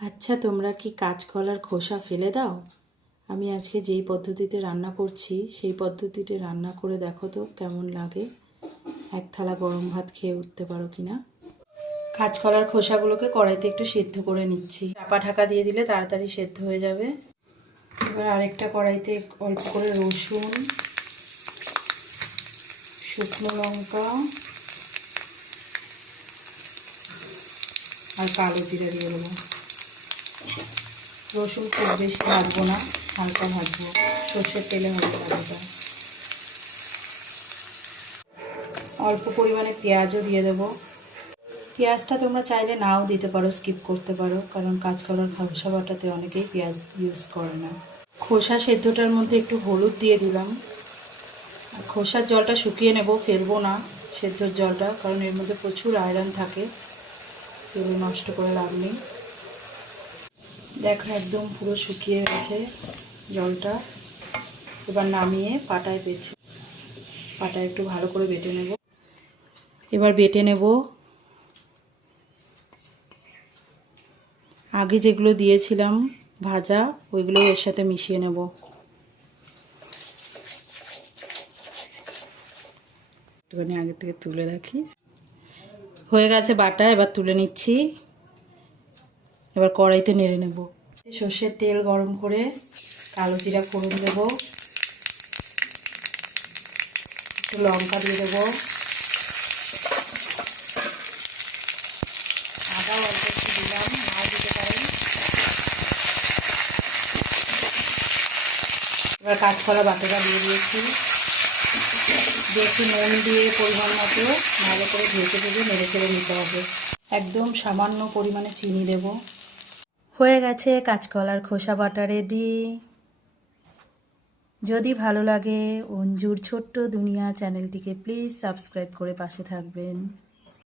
আচ্ছা, তোমরা কি কাঁচকলার খোসা ফেলে দাও? আমি আজকে যেই পদ্ধতিতে রান্না করছি সেই পদ্ধতিতে রান্না করে দেখো তো কেমন লাগে। এক থালা গরম ভাত খেয়ে উঠতে পারো কিনা। কাঁচকলার খোসাগুলোকে কড়াইতে একটু সেদ্ধ করে নিচ্ছি। চাপা ঢাকা দিয়ে দিলে তাড়াতাড়ি সেদ্ধ হয়ে যাবে। এবার আরেকটা কড়াইতে অল্প করে রসুন, শুকনো লঙ্কা আর কালো জিরা দিয়ে দেবো। রসুন খুব বেশি ভাজবো না, হালকা ভাজবো, সর্ষের তেলে হবে ভাজাটা। অল্প পরিমাণে পেঁয়াজও দিয়ে দেবো। পেঁয়াজটা তোমরা চাইলে নাও দিতে পারো, স্কিপ করতে পারো, কারণ কাঁচকলার খোসা বাটাতে অনেকেই পেঁয়াজ ইউজ করে না। খোসা সেদ্ধটার মধ্যে একটু হলুদ দিয়ে দিলাম। খোসার জলটা শুকিয়ে নেব, ফেলবো না সেদ্ধর জলটা, কারণ এর মধ্যে প্রচুর আয়রন থাকে, ফেলে নষ্ট করে লাভ নেই। দেখো একদম পুরো শুকিয়ে গেছে জলটা। এবার নামিয়ে পাটায় একটু ভালো করে বেটে নেব। এবার বেটে নেব। আগে যেগুলো দিয়েছিলাম ভাজা, ওইগুলো এর সাথে মিশিয়ে নেব। একটুখানি আগে থেকে তুলে রাখি। হয়ে গেছে বাটা, এবার তুলে নিচ্ছি। এবার কড়াইতে নেড়ে নেব। সর্ষের তেল গরম করে কালো জিরা ফোড়ন দেব, একটু লঙ্কা দিয়ে দেবো, আদাও অল্প একটু দিলাম, নাও দিতে পারেন। এবার কাঁচকলা বাটাটা দিয়ে দিয়েছি, একটু নুন দিয়ে পরিমাণ মতো ভালো করে ভেজে নেড়ে চেড়ে নিতে হবে। একদম সামান্য পরিমাণে চিনি দেব। হয়ে গেছে কাঁচকলার খোসা বাটা রেডি। যদি ভালো লাগে অঞ্জুর ছোট্ট দুনিয়া চ্যানেলটিকে প্লিজ সাবস্ক্রাইব করে পাশে থাকবেন।